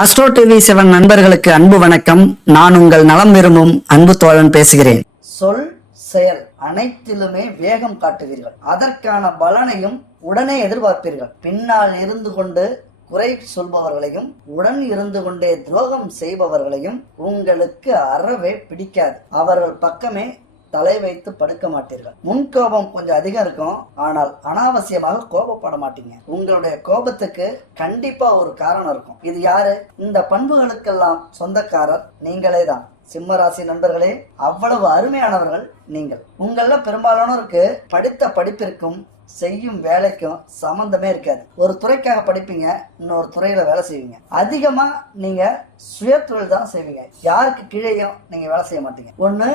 Astro TV seven நண்பர்களுக்கு அன்பு வணக்கம். நான் உங்கள் நலம் விரும்பும் அன்பு தோழன் பேசுகிறேன். சொல் செயல் அனைத்திலுமே வேகம் காட்டுவீர்கள். அதற்கான பலனையும் உடனே எதிர்பார்ப்பீர்கள். பின்னால் இருந்து கொண்டு குறை சொல்பவர்களையும் உடன் இருந்து கொண்டே துரோகம் செய்பவர்களையும் உங்களுக்கு அறவே பிடிக்காது. அவர்கள் பக்கமே தலை வைத்து படுக்க மாட்டீர்கள். முன்கோபம் கொஞ்சம் அதிகம் இருக்கும். ஆனால் அனாவசியமாக கோபப்பட மாட்டீங்க. உங்களுடைய கோபத்துக்கு கண்டிப்பா ஒரு காரணம் இருக்கும். இது யாரு? இந்த பண்புகளுக்கெல்லாம் சொந்தக்காரர் நீங்களே தான். சிம்மராசி நண்பர்களே அவ்வளவு அருமையானவர்கள் நீங்கள். உங்கள பெரும்பாலானோருக்கு படித்த படிப்பிற்கும் செய்யும் வேலைக்கும் சம்பந்தமே இருக்காது. ஒரு துறைக்காக படிப்பீங்க இன்னொரு துறையில வேலை செய்வீங்க. அதிகமா நீங்க சுய தொழில் தான் செய்வீங்க. யாருக்கு கீழேயும் நீங்க வேலை செய்ய மாட்டீங்க. ஒன்று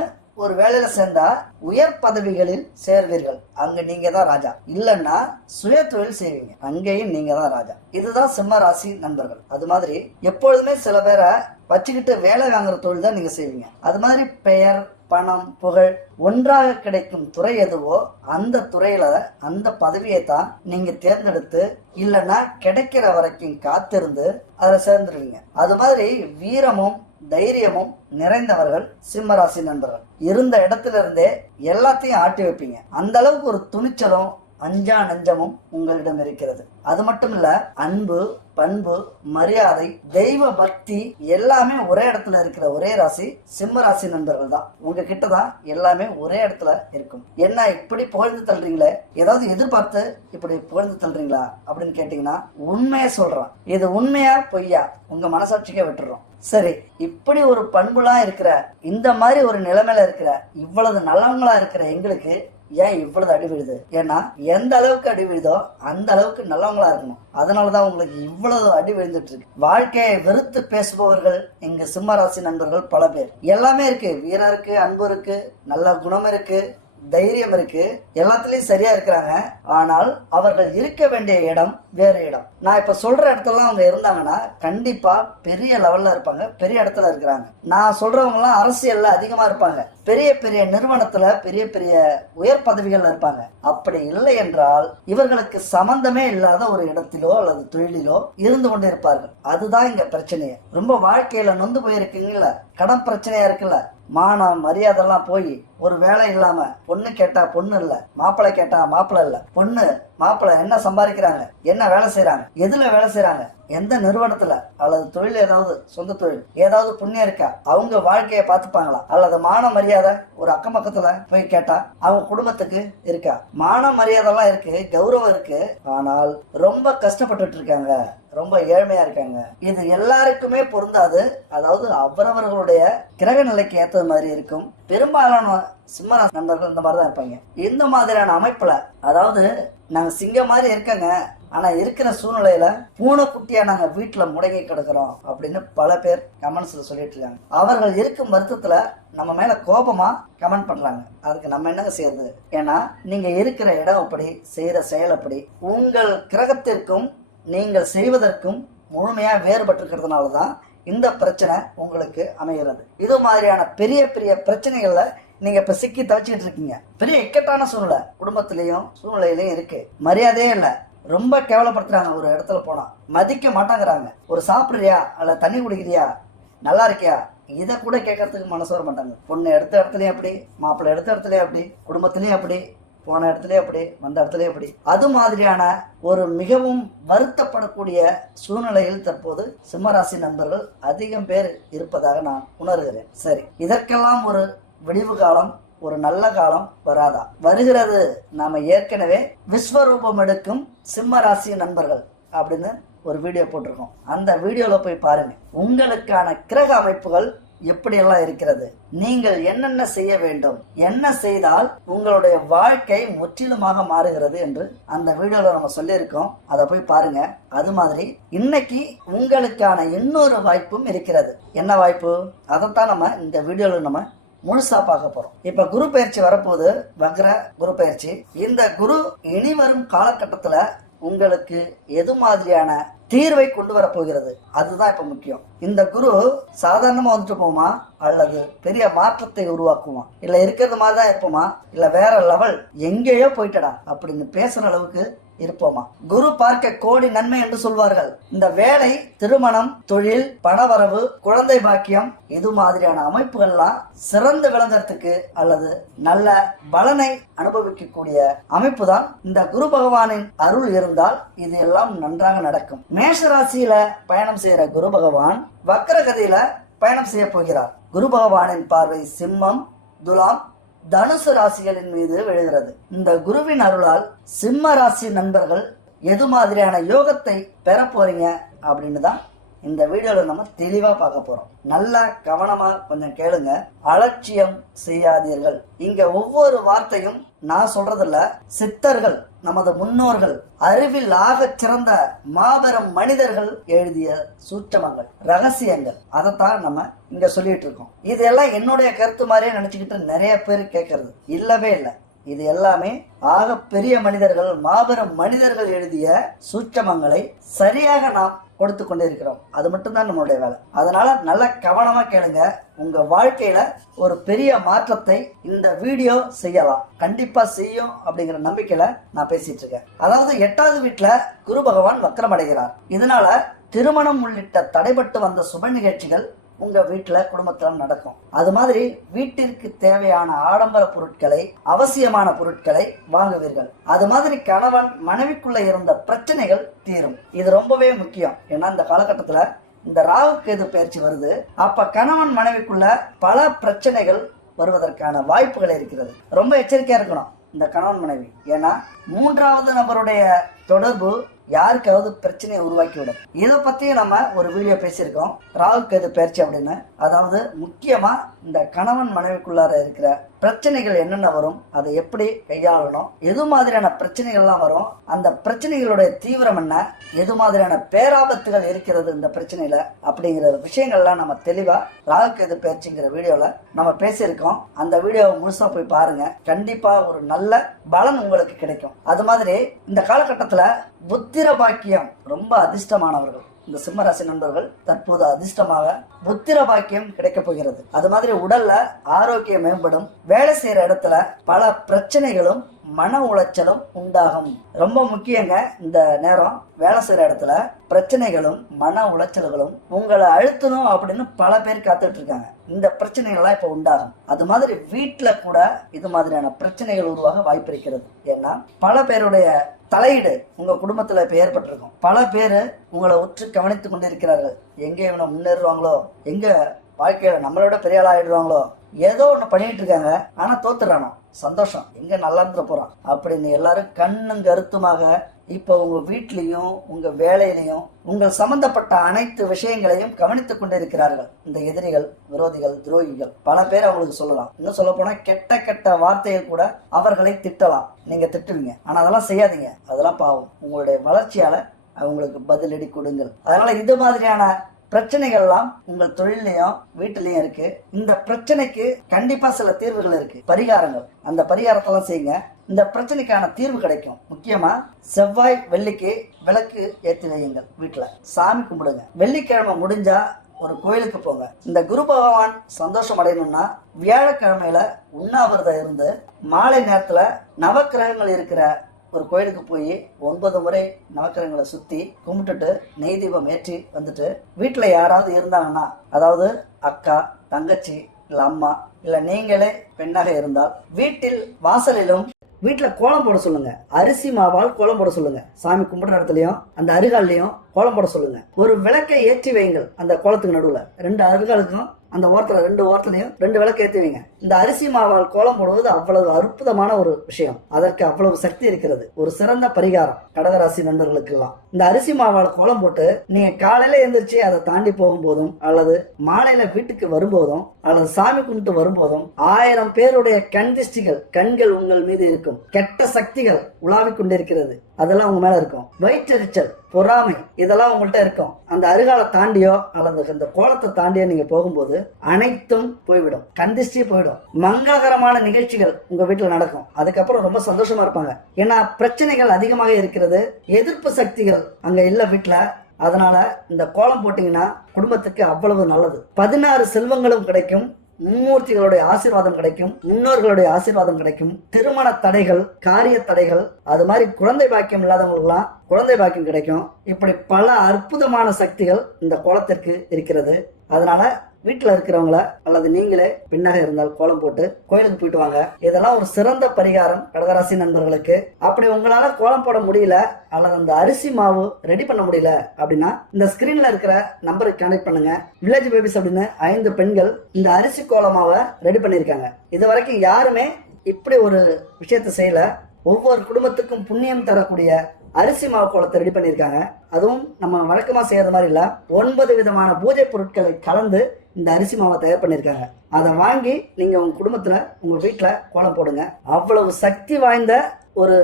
ஒரு வேலையில சேர்ந்தா உயர் பதவிகளில் சேர்வீர்கள். அங்க நீங்க தான் ராஜா. இல்லைன்னா சுய தொழில் செய்வீங்க. அங்கேயும் நீங்க தான் ராஜா. இதுதான் சிம்ம ராசி நண்பர்கள். அது மாதிரி எப்பொழுதுமே சில பேரை வச்சுக்கிட்டு வேலை வாங்குற தொழில் தான் நீங்க செய்வீங்க. அது மாதிரி பெயர் பணம் புகழ் ஒன்றாக கிடைக்கும் துறை எதுவோ அந்த துறையில அந்த பதவியை தான் நீங்க தேர்ந்தெடுத்து இல்லைன்னா கிடைக்கிற வரைக்கும் காத்திருந்து அதில் சேர்ந்துருவீங்க. அது மாதிரி வீரமும் தைரியமும் நிறைந்தவர்கள் சிம்மராசி நண்பர்கள். இருந்த இடத்துல இருந்தே எல்லாத்தையும் ஆட்டி வைப்பீங்க. அந்த அளவுக்கு ஒரு துணிச்சலும் அஞ்சா நஞ்சமும் உங்களிடம் இருக்கிறது. அது மட்டும் இல்ல அன்பு பண்பு மரியாதை தெய்வ பக்தி எல்லாமே ஒரே இடத்துல இருக்கிற ஒரே ராசி சிம்ம ராசி நண்பர்கள் தான். உங்ககிட்ட தான் எல்லாமே ஒரே இடத்துல இருக்கும். என்ன இப்படி புகழ்ந்து தள்ளுறீங்களே? ஏதாவது எதிர்பார்த்து இப்படி புகழ்ந்து தள்ளுறீங்களா? அப்படின்னு கேட்டீங்கன்னா உண்மையை சொல்றோம் இது உண்மையா பொய்யா? உங்க மனசாட்சிக்கே விட்டுறோம். சரி இப்படி ஒரு பண்புலாம் இருக்கிற இந்த மாதிரி ஒரு நிலைமையில இருக்கிற இவ்வளவு நல்லவங்களா இருக்கிற எங்களுக்கு ஏன் இவ்வளவு அடி விழுது? ஏன்னா எந்த அளவுக்கு அடி விழுதோ அந்த அளவுக்கு நல்லவங்களா இருக்கணும். அதனாலதான் உங்களுக்கு இவ்வளவு அடி விழுந்துட்டு இருக்கு வாழ்க்கையை வெறுத்து பேசுபவர்கள் எங்க சிம்மராசி நண்பர்கள் பல பேர். எல்லாமே இருக்கு. வீரம் இருக்கு அன்பு இருக்கு நல்ல குணம் இருக்கு. தைரியம் இருக்கு. எல்லாத்துலயும் சரியா இருக்கிறாங்க. ஆனால் அவர்கள் இருக்க வேண்டிய இடம் வேற இடம். நான் இப்ப சொல்ற இடத்துல அவங்க இருந்தாங்கன்னா கண்டிப்பா பெரிய லெவல்ல இருப்பாங்க. பெரிய இடத்துல இருக்கிறாங்க. நான் சொல்றவங்க எல்லாம் அரசியல்ல அதிகமா இருப்பாங்க. பெரிய பெரிய நிறுவனத்துல பெரிய பெரிய உயர் பதவிகள்ல இருப்பாங்க. அப்படி இல்லை என்றால் இவர்களுக்கு சம்பந்தமே இல்லாத ஒரு இடத்திலோ அல்லது தொழிலிலோ இருந்து கொண்டு இருப்பார்கள். அதுதான் இங்க பிரச்சனையே. ரொம்ப வாழ்க்கையில நொந்து போயிருக்கீங்களா கடன் பிரச்சனையா இருக்குல்ல. மானம் மரியாதைலாம் போய் ஒரு வேலை இல்லாம பொண்ணு கேட்டா பொண்ணு இல்ல மாப்பிள்ளை கேட்டா மாப்பிள்ளை இல்ல பொண்ணு மாப்பிள்ளை என்ன சம்பாதிக்கிறாங்க என்ன வேலை செய்யறாங்க எதுல வேலை செய்யறாங்க எந்த நிறுவனத்துல அல்லது தொழில் ஏதாவது சொந்த தொழில் ஏதாவது புண்ணியம் இருக்கா அவங்க வாழ்க்கையை பார்த்துப்பாங்களா அல்லது மான மரியாதை ஒரு அக்கம் பக்கத்துல போய் கேட்டா அவங்க குடும்பத்துக்கு இருக்கா? மான மரியாதைலாம் இருக்கு கௌரவம் இருக்கு ஆனால் ரொம்ப கஷ்டப்பட்டுட்டு இருக்காங்க. ரொம்ப ஏழ்மையா இருக்காங்க. இது எல்லாருக்குமே பொருந்தாது. அதாவது அவரவர்களுடைய கிரக நிலைக்கு ஏத்தது மாதிரி இருக்கும். பெரும்பாலான சிம்மராசி நண்பர்கள் இந்த மாதிரி தான் இருப்பாங்க. இந்த மாதிரியான அமைப்புல அதாவது நாங்க சிங்கம் மாதிரி இருக்கங்க. ஆனா இருக்கிற சூழ்நிலையில பூனைக்குட்டியா நாங்க வீட்டுல முடங்கி கிடக்குறோம் அப்படின்னு பல பேர் கமெண்ட்ஸ்ல சொல்லிட்டு இருக்காங்க. அவர்கள் இருக்கும் வருத்தத்துல நம்ம மேல கோபமா கமெண்ட் பண்றாங்க. அதுக்கு நம்ம என்னங்க செய்யறது? ஏன்னா நீங்க இருக்கிற இடம் அப்படி செய்யற செயல் அப்படி. உங்கள் கிரகத்திற்கும் நீங்கள் செய்வதற்கும் முழுமையாக வேறுபட்டிருக்கிறதுனால தான் இந்த பிரச்சனை உங்களுக்கு அமைகிறது. இது மாதிரியான பெரிய பெரிய பிரச்சனைகளில் நீங்க இப்ப சிக்கி தவிச்சுட்டு இருக்கீங்க. பெரிய இக்கட்டான சூழ்நிலை குடும்பத்திலையும் சூழ்நிலையிலையும் இருக்கு. மரியாதையே இல்லை. ரொம்ப கேவலப்படுத்துறாங்க ஒரு இடத்துல போனா. மதிக்க மாட்டாங்கிறாங்க. ஒரு சாப்பிடுறியா? அல்ல தண்ணி குடிக்கிறியா? நல்லா இருக்கியா? இதை கூட கேட்கறதுக்கு மனசு வர மாட்டாங்க. பொண்ணு எடுத்த இடத்துலயும் அப்படி மாப்பிள்ளை எடுத்த இடத்துலயும் அப்படி குடும்பத்திலயும் அப்படி. போன இடத்துல அப்படி வந்த இடத்துல அப்படி. அது மாதிரியான ஒரு மிகவும் வருத்தப்படக்கூடிய சூழ்நிலையில் தற்போது சிம்மராசி நண்பர்கள் அதிகம் பேர் இருப்பதாக நான் உணர்கிறேன். சரி இதற்கெல்லாம் ஒரு விடிவு காலம் ஒரு நல்ல காலம் வராதா? வருகிறது. நாம ஏற்கனவே விஸ்வரூபம் எடுக்கும் சிம்ம ராசி நண்பர்கள் அப்படின்னு ஒரு வீடியோ போட்டிருக்கோம். அந்த வீடியோல போய் பாருங்க. உங்களுக்கான கிரக அமைப்புகள் எப்படியெல்லாம் இருக்கிறது? நீங்கள் என்னென்ன செய்ய வேண்டும்? என்ன செய்தால் உங்களுடைய வாழ்க்கை முற்றிலுமாக மாறுகிறது என்று அந்த வீடியோல நம்ம சொல்லியிருக்கோம். அதை போய் பாருங்க. அது மாதிரி இன்னைக்கு உங்களுக்கான இன்னொரு வாய்ப்பும் இருக்கிறது. என்ன வாய்ப்பு? அதைத்தான் நம்ம இந்த வீடியோல நம்ம முழுசா பார்க்க போறோம். இப்ப குரு பயிற்சி வரப்போகுது. வக்ர குரு பயிற்சி. இந்த குரு இனி வரும் காலகட்டத்துல உங்களுக்கு எது மாதிரியான தீர்வை கொண்டு வர போகிறது அதுதான் இப்ப முக்கியம். இந்த குரு சாதாரணமா வந்துட்டு போமா அல்லது பெரிய மாற்றத்தை உருவாக்குமா? இல்ல இருக்கிறது மாதிரி தான் இருப்போமா? இல்ல வேற லெவல் எங்கேயோ போயிட்டடா அப்படின்னு பேசுற அளவுக்கு இருப்போமா? குரு பார்க்க கோடி நன்மை என்று சொல்வார்கள். இந்த வேலை திருமணம் தொழில் பணவரவு குழந்தை பாக்கியம் இது மாதிரியான அமைப்புகள்லாம் சிறந்து விளங்கறதுக்கு அல்லது நல்ல பலனை அனுபவிக்கக்கூடிய அமைப்பு தான் இந்த குரு பகவானின் அருள் இருந்தால் இது எல்லாம் நன்றாக நடக்கும். மேஷ ராசியில பயணம் செய்யற குரு பகவான் வக்கரகதியில பயணம் செய்ய போகிறார். குரு பகவானின் பார்வை சிம்மம் துலாம் தனுசு ராசிகளின் மீது விழுகிறது. இந்த குருவின் அருளால் சிம்ம ராசி நண்பர்கள் எது மாதிரியான யோகத்தை பெற போறீங்க அப்படின்னு தான் இந்த வீடியோல நம்ம தெளிவா பார்க்க போறோம். நல்லா கவனமா கொஞ்சம் கேளுங்க. அலட்சியம் செய்யாதீர்கள். இங்க ஒவ்வொரு வார்த்தையும் நான் சொல்றதில்ல சித்தர்கள் நமது முன்னோர்கள் அறிவில் ஆகச் சிறந்த மாபெரும் மனிதர்கள் எழுதிய சூட்சமங்கள் ரகசியங்கள். அதைத்தான் நம்ம இங்க சொல்லிட்டு இருக்கோம் இதெல்லாம் என்னுடைய கருத்து மாதிரியே நினைச்சுக்கிட்டு நிறைய பேர் கேட்கறது இல்லவே இல்லை. இது எல்லாமே ஆக பெரிய மனிதர்கள் மாபெரும் மனிதர்கள் எழுதிய சூட்சமங்களை சரியாக நாம் கொடுத்து கொண்டிருக்கிறோம் அது மட்டும்தான் நம்மளுடைய வேலை. அதனால நல்ல கவனமா கேளுங்க. உங்க வாழ்க்கையில ஒரு பெரிய மாற்றத்தை இந்த வீடியோ செய்யலாம். கண்டிப்பா செய்யும் அப்படிங்கிற நம்பிக்கையில நான் பேசிட்டு இருக்கேன். அதாவது எட்டாவது வீட்டுல குரு பகவான் வக்கரம் அடைகிறார் இதனால திருமணம் உள்ளிட்ட தடைபட்டு வந்த சுப நிகழ்ச்சிகள் உங்க வீட்டுல குடும்பத்துல நடக்கும். அது மாதிரி வீட்டிற்கு தேவையான ஆடம்பர பொருட்களை அவசியமான பொருட்களை வாங்குவீர்கள். அது மாதிரி கணவன் மனைவிக்குள்ள இருந்த பிரச்சனைகள் தீரும். இது ரொம்பவே முக்கியம். ஏன்னா இந்த காலகட்டத்துல இந்த ராகு கேது பயிற்சி வருது. அப்ப கணவன் மனைவிக்குள்ள பல பிரச்சனைகள் வருவதற்கான வாய்ப்புகள் இருக்கிறது. ரொம்ப எச்சரிக்கையா இருக்கணும் இந்த கணவன் மனைவி. ஏன்னா மூன்றாவது நபருடைய தொடர்பு யாருக்காவது பிரச்சனையை உருவாக்கி விடும் இதை பத்தியும் நம்ம ஒரு வீடியோ பேசியிருக்கோம். ராகு கேது பயிற்சி அப்படின்னு? அதாவது முக்கியமா இந்த கணவன் மனைவிக்குள்ளார இருக்கிற பிரச்சனைகள் என்னென்ன வரும் அதை எப்படி கையாளணும் எது மாதிரியான பிரச்சனைகள்லாம் வரும் அந்த பிரச்சனைகளுடைய தீவிரம் என்ன எது மாதிரியான பேராபத்துகள் இருக்கிறது இந்த பிரச்சனையில அப்படிங்கிற விஷயங்கள்லாம் நம்ம தெளிவா ராகுகேது பயிற்சிங்கிற வீடியோல நம்ம பேசியிருக்கோம். அந்த வீடியோவை முழுசா போய் பாருங்க. கண்டிப்பா ஒரு நல்ல பலன் உங்களுக்கு கிடைக்கும். அது மாதிரி இந்த காலகட்டத்துல புத்திர பாக்கியம் ரொம்ப அதிர்ஷ்டமானவர்கள். இந்த சிம்மராசி நண்பர்கள் தற்போது அதிர்ஷ்டமாக புத்திர பாக்கியம் கிடைக்கப் போகிறது. அது மாதிரி உடல்ல ஆரோக்கியம் மேம்படும். வேலை செய்யற இடத்துல பல பிரச்சனைகளும் மன உளைச்சலும் உண்டாகும். ரொம்ப முக்கியங்க இந்த நேரம். வேலை செய்யற இடத்துல பிரச்சனைகளும் மன உளைச்சல்களும் உங்களை அழுத்தணும் அப்படின்னு பல பேர் காத்துட்டு இருக்காங்க. இந்த பிரச்சனைகள்லாம் இப்போ உண்டாகும். அது மாதிரி வீட்டில் கூட இது மாதிரியான பிரச்சனைகள் உருவாக வாய்ப்பு இருக்கிறது. ஏன்னா பல பேருடைய தலையீடு உங்கள் குடும்பத்தில் இப்போ ஏற்பட்டிருக்கும். பல பேர் உங்களை உற்று கவனித்துக் கொண்டிருக்கிறார்கள். எங்கே இவனை முன்னேறுவாங்களோ? எங்கே வாழ்க்கையில் நம்மளோட பெரிய ஆள் ஏதோ ஒன்று பண்ணிகிட்டு இருக்காங்க. ஆனால் தோத்துறானோ சந்தோஷம். எங்க நல்லா இருந்துட போறான் அப்படின்னு எல்லாரும் கண்ணும் கருத்துமாக இப்போ உங்க வீட்லயும் உங்க வேலையிலையும் உங்கள் சம்பந்தப்பட்ட அனைத்து விஷயங்களையும் கவனித்துக் கொண்டிருக்கிறார்கள். இந்த எதிரிகள் விரோதிகள் துரோகிகள் பல பேர் அவங்களுக்கு சொல்லலாம். இன்னும் சொல்ல போனா கெட்ட கெட்ட வார்த்தையை கூட அவர்களை திட்டலாம். நீங்க திட்டுவீங்க. ஆனா அதெல்லாம் செய்யாதீங்க. அதெல்லாம் பாவம். உங்களுடைய வளர்ச்சியால அவங்களுக்கு பதிலடி கொடுங்கள். அதனால இது மாதிரியான பிரச்சனைகள்லாம் உங்கள் தொழிலையும் வீட்டிலையும் இருக்கு. இந்த பிரச்சனைக்கு கண்டிப்பா சில தீர்வுகள் இருக்கு. பரிகாரங்கள். அந்த பரிகாரத்தெல்லாம் செய்யுங்க. இந்த பிரச்சனைக்கான தீர்வு கிடைக்கும். முக்கியமா செவ்வாய் வெள்ளிக்கு விளக்கு ஏற்றி வையுங்கள் வீட்டுல சாமி கும்பிடுங்க. வெள்ளிக்கிழமை முடிஞ்சா ஒரு கோயிலுக்கு போங்க. இந்த குரு பகவான் சந்தோஷம் அடையணும்னா வியாழக்கிழமையில உண்ணாவிரதம் இருந்து மாலை நேரத்துல நவக்கிரகங்கள் இருக்கிற ஒரு கோயிலுக்கு போய் ஒன்பது முறை நவக்கிரகங்களை சுற்றி கும்பிட்டுட்டு நெய் தீபம் ஏற்றி வந்துட்டு வீட்டில் யாராவது இருந்தாங்கன்னா அதாவது அக்கா தங்கச்சி இல்லை அம்மா இல்லை நீங்களே பெண்ணாக இருந்தால் வீட்டில் வாசலிலும் வீட்டில் கோலம் போட சொல்லுங்க. அரிசி மாவால் கோலம் போட சொல்லுங்க. சாமி கும்பிடுற இடத்துலையும் அந்த அருகாலையும் கோலம் போட சொல்லுங்க. ஒரு விளக்கை ஏற்றி வையுங்கள் அந்த கோலத்துக்கு நடுவில். ரெண்டு அருகாலுக்கும் அந்த ஓரத்தில் ரெண்டு ஓரத்துலையும் ரெண்டு விளக்கு ஏற்றுவீங்க இந்த அரிசி மாவால் கோலம் போடுவது அவ்வளவு அற்புதமான ஒரு விஷயம். அதற்கு அவ்வளவு சக்தி இருக்கிறது. ஒரு சிறந்த பரிகாரம் கடகராசி நண்பர்களுக்கெல்லாம். இந்த அரிசி மாவால் கோலம் போட்டு நீங்கள் காலையில் எழுந்திரிச்சு அதை தாண்டி போகும்போதும் அல்லது மாலையில் வீட்டுக்கு வரும்போதும் அல்லது சாமி கும்பிட்டு வரும்போதும் ஆயிரம் பேருடைய கண் திஷ்டிகள் கண்கள் உங்கள் மீது இருக்கும். கெட்ட சக்திகள் உலாவிக் கொண்டிருக்கிறது. அதெல்லாம் உங்க மேல இருக்கும். வயிற்றெரிச்சல் பொறாமை இதெல்லாம் உங்கள்கிட்ட இருக்கும். அந்த அருகாலை தாண்டியோ அல்லது இந்த கோலத்தை தாண்டியோ நீங்க போகும்போது அனைத்தும் போய்விடும். கந்திஷ்டி போயிடும் மங்களகரமான நிகழ்ச்சிகள் உங்க வீட்டில் நடக்கும். அதுக்கப்புறம் ரொம்ப சந்தோஷமா இருப்பாங்க. ஏன்னா பிரச்சனைகள் அதிகமாக இருக்கிறது எதிர்ப்பு சக்திகள் அங்க இல்லை வீட்டில். அதனால இந்த கோலம் போட்டீங்கன்னா குடும்பத்துக்கு அவ்வளவு நல்லது. பதினாறு செல்வங்களும் கிடைக்கும். மும்மூர்த்திகளுடைய ஆசீர்வாதம் கிடைக்கும் முன்னோர்களுடைய ஆசீர்வாதம் கிடைக்கும். திருமண தடைகள் காரிய தடைகள் அது மாதிரி குழந்தை பாக்கியம் இல்லாதவங்களுக்குலாம் குழந்தை பாக்கியம் கிடைக்கும். இப்படி பல அற்புதமான சக்திகள் இந்த குளத்திற்கு இருக்கிறது. அதனால வீட்டில் இருக்கிறவங்கள அல்லது நீங்களே பின்னாக இருந்தால் கோலம் போட்டு கோயிலுக்கு போயிட்டு வாங்க. இதெல்லாம் ஒரு சிறந்த பரிகாரம் கடகராசி நண்பர்களுக்கு. அப்படி உங்களால கோலம் போட முடியல அல்லது அந்த அரிசி மாவு ரெடி பண்ண முடியல அப்படின்னா இந்த ஸ்கிரீன்ல இருக்கிற நம்பருக்கு கனெக்ட் பண்ணுங்க. வில்லேஜ் பேபிஸ் அப்படின்னு ஐந்து பெண்கள் இந்த அரிசி கோலமாவை ரெடி பண்ணியிருக்காங்க. இது வரைக்கும் யாருமே இப்படி ஒரு விஷயத்தை செய்யல. ஒவ்வொரு குடும்பத்துக்கும் புண்ணியம் தரக்கூடிய அரிசி மாவு கோலத்தை ரெடி பண்ணியிருக்காங்க. அதுவும் நம்ம வழக்கமாக செய்யறது மாதிரி இல்லை. ஒன்பது விதமான பூஜை பொருட்களை கலந்து இந்த அரிசி மாவை தயார் பண்ணியிருக்காங்க. அதை வாங்கி நீங்கள் உங்கள் குடும்பத்தில் உங்கள் வீட்டில் கோலம் போடுங்க. அவ்வளவு சக்தி வாய்ந்த ஒரு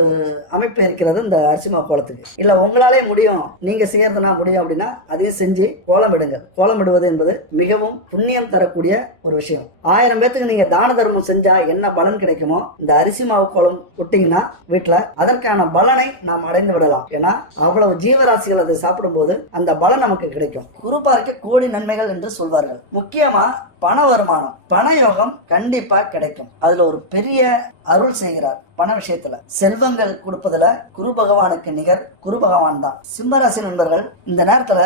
அமைப்பு இருக்கிறது இந்த அரிசி மாவு கோலத்துக்கு. இல்லை உங்களாலே முடியும். நீங்கள் செய்யறதுனா முடியும் அப்படின்னா அதையும் செஞ்சு கோலம் விடுங்க கோலம் விடுவது என்பது மிகவும் புண்ணியம் தரக்கூடிய ஒரு விஷயம். ஆயிரம் பேத்துக்கு நீங்கள் தான தர்மம் செஞ்சா என்ன பலன் கிடைக்குமோ இந்த அரிசி மாவு கோலம் விட்டீங்கன்னா வீட்டில் அதற்கான பலனை நாம் அடைந்து விடலாம். ஏன்னா அவ்வளவு ஜீவராசிகள் அதை சாப்பிடும்போது அந்த பலன் நமக்கு கிடைக்கும். குரு கோடி நன்மைகள் என்று சொல்வார்கள். முக்கியமா பண வருமானம் பண யோகம் கண்டிப்பா கிடைக்கும். அதுல ஒரு பெரிய அருள் செய்கிறார் பண விஷயத்துல. செல்வங்கள் கொடுப்பதுல குரு பகவானுக்கு நிகர் குரு பகவான் தான். சிம்மராசி நண்பர்கள் இந்த நேரத்துல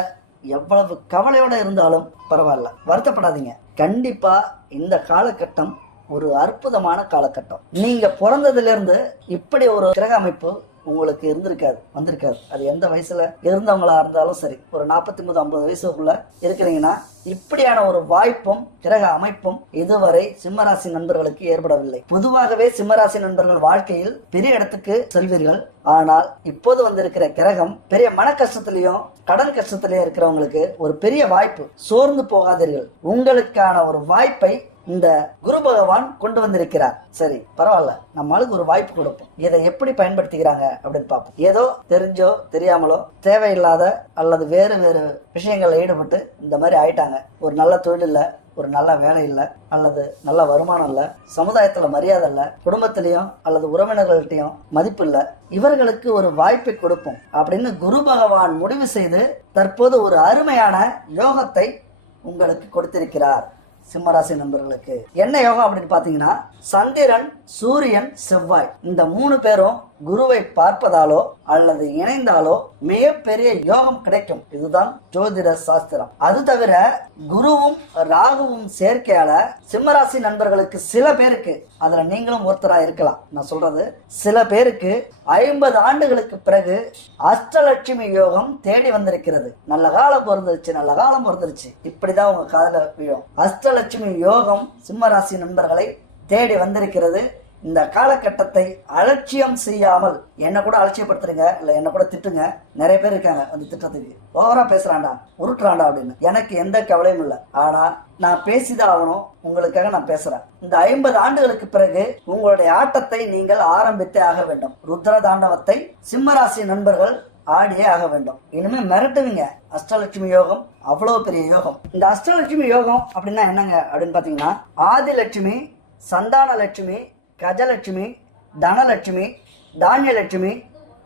எவ்வளவு கவலையோட இருந்தாலும் பரவாயில்ல வருத்தப்படாதீங்க. கண்டிப்பா இந்த காலகட்டம் ஒரு அற்புதமான காலகட்டம். நீங்க பிறந்ததுல இருந்து இப்படி ஒரு கிரக அமைப்பு உங்களுக்கு இருந்திருக்காது வந்திருக்காது. அது எந்த வயசுல இருந்தவங்களா இருந்தாலும் சரி. ஒரு நாற்பத்தி மூணு ஐம்பது வயசுக்குள்ள இருக்கிறீங்கன்னா இப்படியான ஒரு வாய்ப்பும் கிரக அமைப்பும் இதுவரை சிம்மராசி நண்பர்களுக்கு ஏற்படவில்லை. பொதுவாகவே சிம்மராசி நண்பர்கள் வாழ்க்கையில் பெரிய இடத்துக்கு செல்வீர்கள். ஆனால் இப்போது வந்திருக்கிற கிரகம் பெரிய மன கஷ்டத்திலையும் கடன் கஷ்டத்திலையும் இருக்கிறவங்களுக்கு ஒரு பெரிய வாய்ப்பு. சோர்ந்து போகாதீர்கள். உங்களுக்கான ஒரு வாய்ப்பை இந்த குரு பகவான் கொண்டு வந்திருக்கிறார். சரி பரவாயில்ல. நம்மளுக்கு ஒரு வாய்ப்பு கொடுப்போம். இதை எப்படி பயன்படுத்திக்கிறாங்க அப்படின்னு பார்ப்போம். ஏதோ தெரிஞ்சோ தெரியாமலோ தேவையில்லாத அல்லது வேறு வேறு விஷயங்களில் ஈடுபட்டு இந்த மாதிரி ஆயிட்டாங்க. ஒரு நல்ல தொழில் இல்லை ஒரு நல்ல வேலை இல்லை அல்லது நல்ல வருமானம் இல்லை சமுதாயத்தில் மரியாதை இல்லை குடும்பத்திலையும் அல்லது உறவினர்கள்ட்டையும் மதிப்பு இல்லை இவர்களுக்கு ஒரு வாய்ப்பை கொடுப்போம் அப்படின்னு குரு பகவான் முடிவு செய்து தற்போது ஒரு அருமையான யோகத்தை உங்களுக்கு கொடுத்திருக்கிறார். சிம்மராசி நண்பர்களுக்கு. என்ன யோகம் அப்படின்னு பாத்தீங்கன்னா சந்திரன் சூரியன் செவ்வாய். இந்த மூணு பேரும் குருவை பார்ப்பதாலோ அல்லது இணைந்தாலோ மிகப்பெரிய யோகம் கிடைக்கும். இதுதான் ஜோதிட சாஸ்திரம். அது தவிர குருவும் ராகுவும் சேர்க்கையால சிம்மராசி நண்பர்களுக்கு சில பேருக்கு அதுல நீங்களும் ஒருத்தரா இருக்கலாம். நான் சொல்றது சில பேருக்கு ஐம்பது ஆண்டுகளுக்கு பிறகு அஷ்டலட்சுமி யோகம் தேடி வந்திருக்கிறது. நல்ல காலம் பிறந்துருச்சு நல்ல காலம் பிறந்துருச்சு. இப்படிதான் உங்க காதல விழும். அஷ்டலட்சுமி யோகம் சிம்மராசி நண்பர்களை தேடி வந்திருக்கிறது. இந்த காலகட்டத்தை அலட்சியம் செய்யாமல் என்ன கூட அலட்சியப்படுத்துறீங்க இல்ல என்ன கூட திட்டுங்க. நிறைய பேர் இருக்காங்க அந்த திட்டத்துக்கு. ஓவரா பேசுறான்டா உருட்டுறான்டா அப்படின்னு. எனக்கு எந்த கவலையும் இல்லை. ஆனா நான் பேசிதான் ஆகணும். உங்களுக்காக நான் பேசுறேன். இந்த ஐம்பது ஆண்டுகளுக்கு பிறகு உங்களுடைய ஆட்டத்தை நீங்கள் ஆரம்பித்தே ஆக வேண்டும். ருத்ர தாண்டவத்தை சிம்மராசி நண்பர்கள் ஆடியே ஆக வேண்டும். இனிமே மிரட்டுவீங்க. அஷ்டலட்சுமி யோகம் அவ்வளவு பெரிய யோகம். இந்த அஷ்டலட்சுமி யோகம் அப்படின்னா என்னங்க அப்படின்னு பாத்தீங்கன்னா ஆதிலட்சுமி சந்தான லட்சுமி கஜலட்சுமி தனலட்சுமி தானியலட்சுமி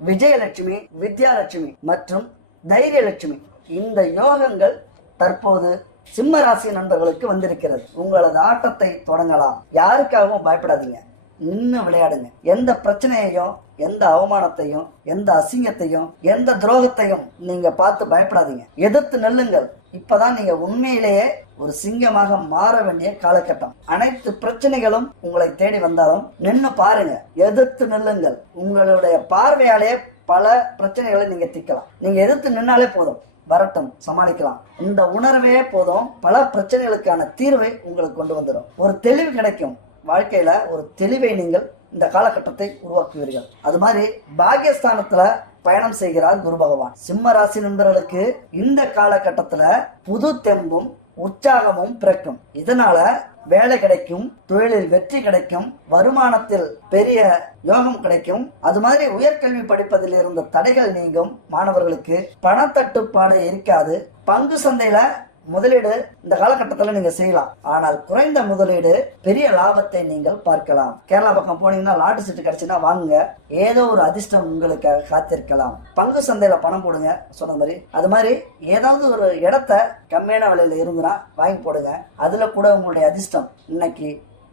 விஜயலட்சுமி வித்யாலட்சுமி மற்றும் தைரியலட்சுமி. இந்த யோகங்கள் தற்போது சிம்ம ராசி நண்பர்களுக்கு வந்திருக்கிறது. உங்களது ஆட்டத்தை தொடங்கலாம். யாருக்காகவும் பயப்படாதீங்க. நின்று விளையாடுங்க. எந்த பிரச்சனையையும் எந்த அவமானத்தையும் எந்த அசிங்கத்தையும் எந்த துரோகத்தையும் நீங்க பார்த்து பயப்படாதீங்க. எதிர்த்து நெல்லுங்கள். இப்பதான் நீங்க உண்மையிலேயே ஒரு சிங்கமாக மாற வேண்டிய காலகட்டம். அனைத்து பிரச்சனைகளும் உங்களை தேடி வந்தாலும் நின்று பாருங்க எதிர்த்து நில்லுங்கள். உங்களுடைய பார்வையாலேயே பல பிரச்சனைகளை நீங்க திக்கலாம் நீங்க எதிர்த்து நின்னாலே போதும் வரட்டும் சமாளிக்கலாம். இந்த உணர்வே போதும் பல பிரச்சனைகளுக்கான தீர்வை உங்களுக்கு கொண்டு வந்துடும். ஒரு தெளிவு கிடைக்கும். வாழ்க்கையில் ஒரு தெளிவை நீங்கள் இந்த காலகட்டத்தை உருவாக்குவீர்கள். அது மாதிரி பாகியஸ்தானத்துல பயணம் செய்கிறார் குரு பகவான். சிம்ம ராசி நண்பர்களுக்கு இந்த காலகட்டத்துல புது தெம்பும் உற்சாகமும் பிறக்கும். இதனால வேலை கிடைக்கும் தொழிலில் வெற்றி கிடைக்கும் வருமானத்தில் பெரிய யோகம் கிடைக்கும். அது மாதிரி உயர்கல்வி படிப்பதில் இருந்த தடைகள் நீங்கும். மாணவர்களுக்கு பணத்தட்டுப்பாடு இருக்காது. பங்கு சந்தையில முதலீடு இந்த காலகட்டத்தில் நீங்க செய்யலாம். ஆனால் குறைந்த முதலீடு பெரிய லாபத்தை நீங்கள் பார்க்கலாம். கேரளா பக்கம் போனீங்கன்னா லாட்டு சீட்டு கிடைச்சுன்னா வாங்குங்க. ஏதோ ஒரு அதிர்ஷ்டம் உங்களுக்காக காத்திருக்கலாம். பங்கு சந்தையில பணம் போடுங்க சொன்ன மாதிரி. அது மாதிரி ஏதாவது ஒரு இடத்த கம்மியான விலையில இருந்துன்னா வாங்கி போடுங்க. அதுல கூட உங்களுடைய அதிர்ஷ்டம் இன்னைக்கு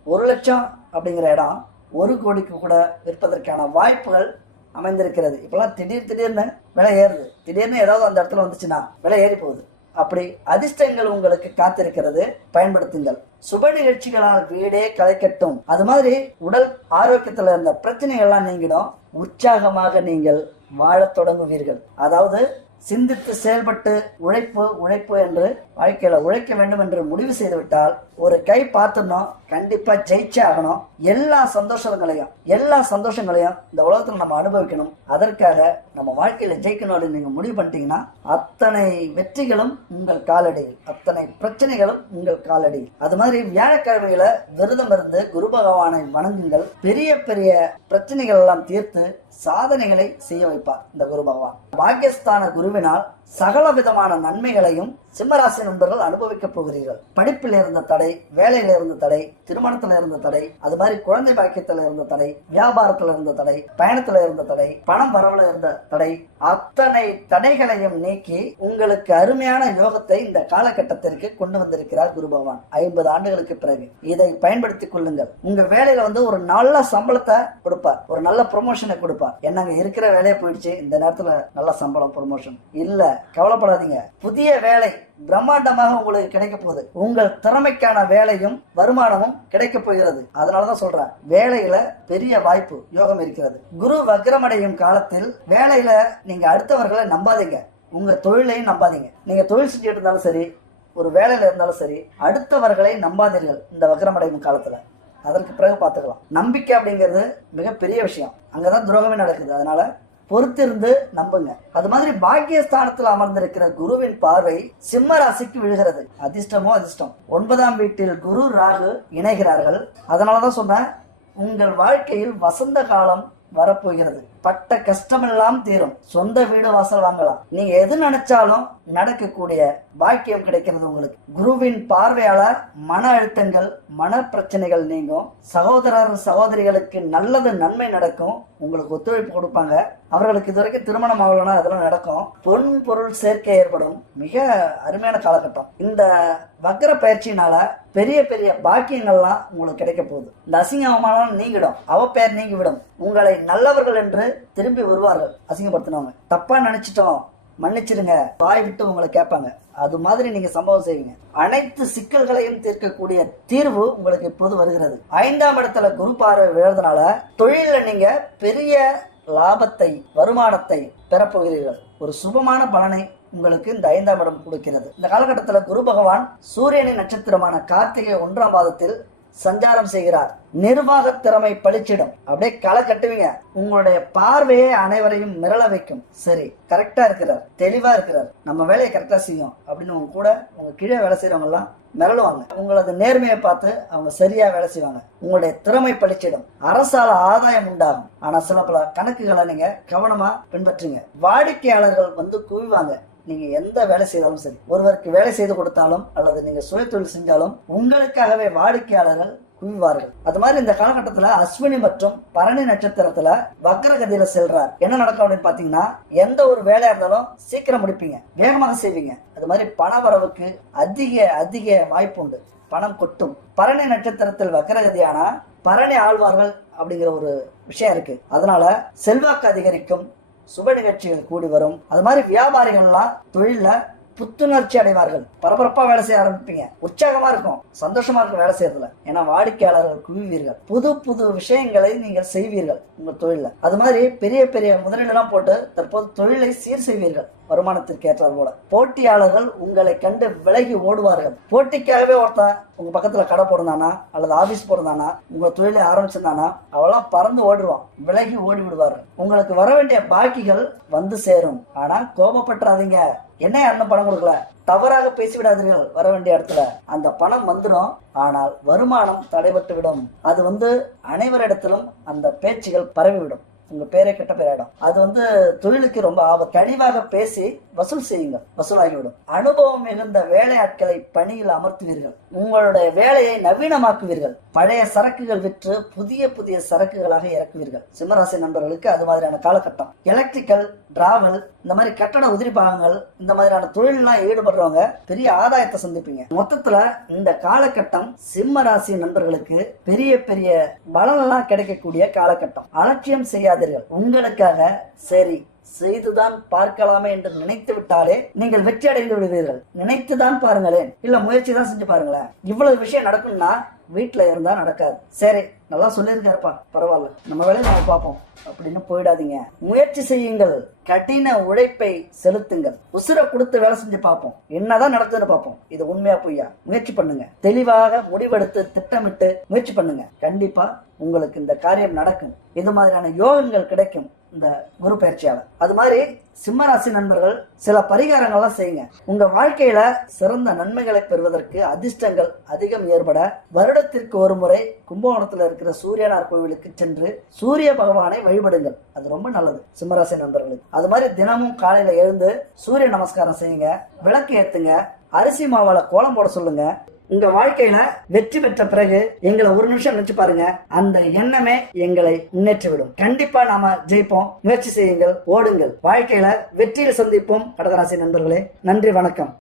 ஒரு லட்சம் அப்படிங்கிற இடம் ஒரு கோடிக்கு கூட விற்பதற்கான வாய்ப்புகள் அமைந்திருக்கிறது. இப்பெல்லாம் திடீர் திடீர்னு விலை ஏறுது. திடீர்னு ஏதாவது அந்த இடத்துல வந்துச்சுன்னா விலை ஏறி போகுது. அப்படி அதிர்ஷ்டங்கள் உங்களுக்கு காத்திருக்கிறது. பயன்படுத்துங்கள். சுப நிகழ்ச்சிகளால் வீடே கலைக்கட்டும் அது மாதிரி உடல் ஆரோக்கியத்துல இருந்த பிரச்சனைகள்லாம் நீங்கிடும். உற்சாகமாக நீங்கள் வாழத் தொடங்குவீர்கள். அதாவது சிந்தித்து செயல்பட்டு உழைப்பு உழைப்பு என்று வாழ்க்கையில உழைக்க வேண்டும் என்று முடிவு செய்துவிட்டால் ஒரு கை பார்த்துடணும் கண்டிப்பா ஜெயிச்சே ஆகணும். எல்லா சந்தோஷங்களையும் எல்லா சந்தோஷங்களையும் இந்த உலகத்துல நம்ம அனுபவிக்கணும். அதற்காக நம்ம வாழ்க்கையில ஜெயிக்கணும் அப்படின்னு நீங்க முடிவு பண்ணிட்டீங்கன்னா அத்தனை வெற்றிகளும் உங்கள் காலடியில் அத்தனை பிரச்சனைகளும் உங்கள் காலடியில். அது மாதிரி வியாழக்கிழமையில விரதம் இருந்து குரு பகவானை வணங்குங்கள். பெரிய பெரிய பிரச்சனைகள் எல்லாம் தீர்த்து சாதனைகளை செய்ய வைப்பார் இந்த குரு பகவான். பாக்கியஸ்தான குருவினால் சகல விதமான நன்மைகளையும் சிம்மராசி நண்பர்கள் அனுபவிக்க போகிறீர்கள். படிப்பில் இருந்த தடை வேலையில இருந்த தடை திருமணத்துல இருந்த தடை அது மாதிரி குழந்தை பாக்கியத்துல இருந்த தடை வியாபாரத்துல இருந்த தடை பயணத்துல இருந்த தடை பணம் வரவுல இருந்த தடை அத்தனை தடைகளையும் நீக்கி உங்களுக்கு அருமையான யோகத்தை இந்த காலகட்டத்திற்கு கொண்டு வந்திருக்கிறார் குரு பகவான். ஐம்பது ஆண்டுகளுக்கு பிறகு. இதை பயன்படுத்திக் கொள்ளுங்கள். உங்க வேலையில வந்து ஒரு நல்ல சம்பளத்தை கொடுப்பார். ஒரு நல்ல ப்ரொமோஷனை கொடுப்பார். என்னங்க இருக்கிற வேலையை போயிடுச்சு. இந்த நேரத்துல நல்ல சம்பளம் ப்ரொமோஷன் இல்ல கவலைப்படாதீங்க. புதிய வேலை பிரம்மாண்டமாக உங்களுக்கு கிடைக்க போகுது. உங்கள் திறமைக்கான வேலையும் வருமானமும் கிடைக்க போகிறது. அதனாலதான் சொல்றேன். வேலையில பெரிய வாய்ப்பு யோகம் இருக்கிறது. குரு வக்ரமடையும் காலத்தில் வேலையில நீங்க அடுத்தவர்களை நம்பாதீங்க. உங்க தொழிலையும் நம்பாதீங்க. நீங்க தொழில் செஞ்சுட்டு இருந்தாலும் சரி ஒரு வேலையில இருந்தாலும் சரி அடுத்தவர்களை நம்பாதீர்கள் இந்த வக்ரமடையும் காலத்துல. அதற்கு பிறகு பார்த்துக்கலாம். நம்பிக்கை அப்படிங்கிறது மிகப்பெரிய விஷயம். அங்கதான் துரோகமே நடக்குது. அதனால பொறுத்திருந்து நம்புங்க. அது மாதிரி பாக்கியஸ்தானத்தில் அமர்ந்திருக்கிற குருவின் பார்வை சிம்ம ராசிக்கு விழுகிறது. அதிர்ஷ்டமோ அதிர்ஷ்டம். ஒன்பதாம் வீட்டில் குரு ராகு இணைகிறார்கள். அதனாலதான் சொன்னேன் உங்கள் வாழ்க்கையில் வசந்த காலம் வரப்போகிறது. பட்ட கஷ்டமெல்லாம் தீரும். சொந்த வீடு வாசல் வாங்கலாம். நீங்க எது நினைச்சாலும் நடக்கக்கூடிய பாக்கியம் கிடைக்கிறது உங்களுக்கு. குருவின் பார்வையால மன அழுத்தங்கள் மன பிரச்சனைகள் நீங்கும். சகோதரர் சகோதரிகளுக்கு நல்லது நன்மை நடக்கும். உங்களுக்கு ஒத்துழைப்பு கொடுப்பாங்க. அவர்களுக்கு இதுவரைக்கும் திருமணம் ஆகலன்னா அதெல்லாம் நடக்கும். பொன் பொருள் சேர்க்கை ஏற்படும். மிக அருமையான காலகட்டம். இந்த வக்கர பயிற்சியினால பெரிய பெரிய பாக்கியங்கள்லாம் உங்களுக்கு கிடைக்க போகுது. இந்த அசிங்க அவமானம் நீங்கிடும். அவ பெயர் நீங்கிவிடும். உங்களை நல்லவர்கள் என்று திரும்பி வருவார்கள் அசிங்கப்படுத்தினவங்க. தப்பா நினைச்சிட்டோம் மன்னிச்சிடுங்க வாய் விட்டு உங்களை கேட்பாங்க. அது மாதிரி நீங்க சம்பவம் செய்வீங்க. அனைத்து சிக்கல்களையும் தீர்க்கக்கூடிய தீர்வு உங்களுக்கு இப்போது வருகிறது. ஐந்தாம் இடத்துல குரு பார்வை விழுறதுனால தொழில நீங்க பெரிய லாபத்தை வருமானத்தை பெறப்போகிறீர்கள் ஒரு சுபமான பலனை உங்களுக்கு இந்த ஐந்தாம் இடம் கொடுக்கிறது. இந்த காலகட்டத்தில் குரு பகவான் சூரியனின் நட்சத்திரமான கார்த்திகை ஒன்றாம் பாதத்தில் சஞ்சாரம் செய்கிறார். நிர்வாக திறமை பளிச்சிடும். அப்படியே களை கட்டுவீங்க. உங்களுடைய பார்வையே அனைவரையும் மிரள வைக்கும். சரி கரெக்டா இருக்கிறார். தெளிவா இருக்கிறார். நம்ம வேலையை கரெக்டா செய்யும். அப்படின்னு உங்க கூட உங்க கீழே வேலை செய்யறவங்க எல்லாம் மிரளுவாங்க. உங்களது நேர்மையை பார்த்து அவங்க சரியா வேலை செய்வாங்க. உங்களுடைய திறமை பளிச்சிடும். அரசால ஆதாயம் உண்டாகும். ஆனா சில பல கணக்குகளை நீங்க கவனமா பின்பற்றுங்க. வாடிக்கையாளர்கள் வந்து குவிவாங்க. நீங்க எந்த வேலை செய்தாலும் சரி ஒருவருக்கு வேலை செய்து கொடுத்தாலும் அல்லது நீங்க சுய தொழில் செஞ்சாலும் உங்களுக்காகவே வாடிக்கையாளர்கள் குவிவார்கள். அது மாதிரி இந்த காலகட்டத்துல அஸ்வினி மற்றும் பரணி நட்சத்திரத்துல வக்ரகதியில செல்றார். என்ன நடக்கும் அப்படின்னு பாத்தீங்கன்னா எந்த ஒரு வேலையா இருந்தாலும் சீக்கிரம் முடிப்பீங்க வேகமாக செய்வீங்க. அது மாதிரி பண வரவுக்கு அதிக அதிக வாய்ப்பு உண்டு. பணம் கொட்டும். பரணி நட்சத்திரத்தில் வக்ரகதியானா பரணி ஆழ்வார்கள் அப்படிங்கிற ஒரு விஷயம் இருக்கு. அதனால செல்வாக்கு அதிகரிக்கும் சுப நிகழ்ச்சிகள் கூடி வரும். அது மாதிரி வியாபாரிகள்லாம் தொழில புத்துணர்ச்சி அடைவார்கள். பரபரப்பா வேலை செய்ய ஆரம்பிப்பீங்க. உற்சாகமா இருக்கும். சந்தோஷமா இருக்கும் வேலை செய்யறதுல. ஏன்னா வாடிக்கையாளர்கள் குவிவீர்கள். புது புது விஷயங்களை நீங்கள் செய்வீர்கள் உங்க தொழில அது மாதிரி பெரிய பெரிய முதலீடுலாம் போட்டு தற்போது தொழிலை சீர் செய்வீர்கள் வருமானத்திற்கு ஏற்றார் போல. போட்டியாளர்கள் உங்களை கண்டு விலகி ஓடுவார்கள். போட்டிக்காகவே ஒருத்தன் உங்க பக்கத்துல கடை போடுறானா அல்லது ஆபீஸ் போடுறானா உங்க தொழிலை ஆரம்பிச்சிருந்தானா அவெல்லாம் பறந்து ஓடிடுவான். விலகி ஓடி விடுவார்கள் உங்களுக்கு வர வேண்டிய பாக்கிகள் வந்து சேரும். ஆனா கோபப்பட்டுறாதீங்க. என்ன யாருன்னு பணம் கொடுக்கல? தவறாக பேசிவிடாதீர்கள். வர வேண்டிய இடத்துல அந்த பணம் வந்துடும் ஆனால் வருமானம் தடைபட்டு விடும் அது வந்து அனைவரிடத்திலும் அந்த பேச்சுகள் பரவிவிடும். உங்க பேரே கெட்ட பேராயிடும். அது வந்து தொழிலுக்கு ரொம்ப ஆபத்து கனிவாக பேசி வசூல் செய்யுங்க. வசூலாகிவிடும் அனுபவம் மிகுந்த வேலையாட்களை பணியில் அமர்த்துவீர்கள். உங்களுடைய வேலையை நவீனமாக்குவீர்கள். பழைய சரக்குகள் விற்று புதிய புதிய சரக்குகளாக இறக்குவீர்கள். சிம்மராசி நண்பர்களுக்கு அது மாதிரியான காலகட்டம். எலக்ட்ரிக்கல் டிராவல் இந்த மாதிரி கட்டண உதிரி பாகங்கள் இந்த மாதிரியான தொழிலெல்லாம் ஈடுபடுறவங்க பெரிய ஆதாயத்தை சந்திப்பீங்க. மொத்தத்துல இந்த காலகட்டம் சிம்ம ராசி நண்பர்களுக்கு பெரிய பெரிய பலனெல்லாம் கிடைக்கக்கூடிய காலகட்டம். அலட்சியம் செய்யாதீர்கள் உங்களுக்காக சரி செய்துதான் பார்க்கலாமே என்று நினைத்து விட்டாலே நீங்கள் வெற்றி அடைந்து விடுவீர்கள். நினைத்துதான் பாருங்களேன். இல்ல முயற்சி தான் செஞ்சு பாருங்களேன். இவ்வளவு விஷயம் நடக்கும்னா வீட்டுல இருந்தா நடக்காது. சரி நல்லா சொல்லியிருக்காருப்பா. பரவாயில்ல. நம்ம வேலையை நம்ம பார்ப்போம். அப்படின்னு போயிடாதீங்க. முயற்சி செய்யுங்கள். கடின உழைப்பை செலுத்துங்கள். உசுரை கொடுத்து வேலை செஞ்சு பார்ப்போம். என்னதான் நடக்குதுன்னு பார்ப்போம். இது உண்மையா பொய்யா? முயற்சி பண்ணுங்க. தெளிவாக முடிவெடுத்து திட்டமிட்டு முயற்சி பண்ணுங்க. கண்டிப்பா உங்களுக்கு இந்த காரியம் நடக்கும். இது மாதிரியான யோகங்கள் கிடைக்கும் இந்த குரு பயிற்சியாளர்? அது மாதிரி சிம்மராசி நண்பர்கள் சில பரிகாரங்கள்லாம் செய்யுங்க. உங்க வாழ்க்கையில சிறந்த நன்மைகளை பெறுவதற்கு அதிர்ஷ்டங்கள் அதிகம் ஏற்பட வருடத்திற்கு ஒரு முறை கும்பகோணத்துல இருக்கிற சூரியனார் கோவிலுக்கு சென்று சூரிய பகவானை வழிபடுங்கள். அது ரொம்ப நல்லது சிம்மராசி நண்பர்களுக்கு. அது மாதிரி தினமும் காலையில எழுந்து சூரிய நமஸ்காரம் செய்யுங்க விளக்கு ஏத்துங்க அரிசி மாவால கோலம் போட சொல்லுங்க உங்க வாழ்க்கையில வெற்றி பெற்ற பிறகு எங்களை ஒரு நிமிஷம் நினைச்சு பாருங்க. அந்த எண்ணமே எங்களை முன்னேற்றிவிடும். கண்டிப்பா நாம ஜெயிப்போம். முயற்சி செய்யுங்கள். ஓடுங்கள். வாழ்க்கையில வெற்றியில் சந்திப்போம். கடகராசி நண்பர்களே நன்றி வணக்கம்.